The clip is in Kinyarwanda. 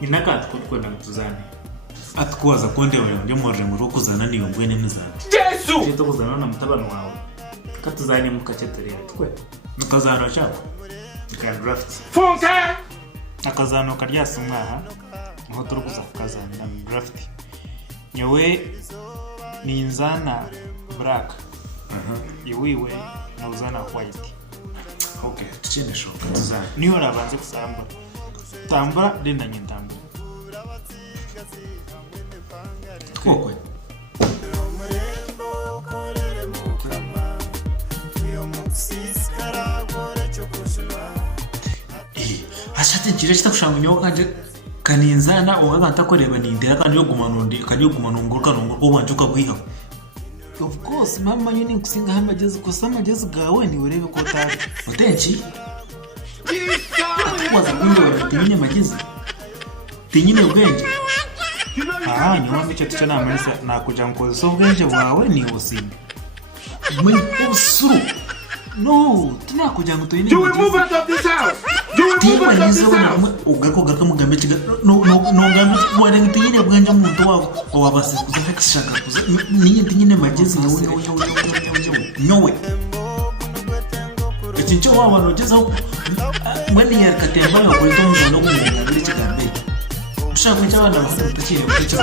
inaka atkwenda tuzane atwaza konde wale ndio mwaje mu kuzana niyo ngwene nizana Yesu cyo kuzana na mutabano wawe katuzanye mu kacetere twe mukazana cyako ka draft funka akazano karyasa umwaha aho turi kuza kukazana na draft nyewe ni inzana black iwiwe na uzana white. Okay, tuchene shoka tuzana niyo rabanze kusamba tambura denda nyindamba kokwe ashate njire chitakushanga nyoka kanje kaninzana owabanta koreba nindera kandi yo gumanundi kandi yo gumanunguruka nunguruka ubanjuka kwiha. Of course mama yuni kusinga hamageze kusama geze gawe ni urebe ko tari utenchi atwaza kundo tinyine mageze tinyine ubwenge nyuma micho tuchana amanisa nakuja nkoze so ubwenge bwawe ni usimba mwe usuru no tunakuja ngo tuyine you will move out of this house you will move out of this house ugako mugambe chiga no ngambe bware ngitiyine bwanje umuntu wawe wabase kuzakishaka kuza ninye tinyine magezi nyowe icyo waba nogeza mwene yakatemba yo kuri tonzo no kumenya biri kigambe ushaka kwita abana bakuru tukire kucyo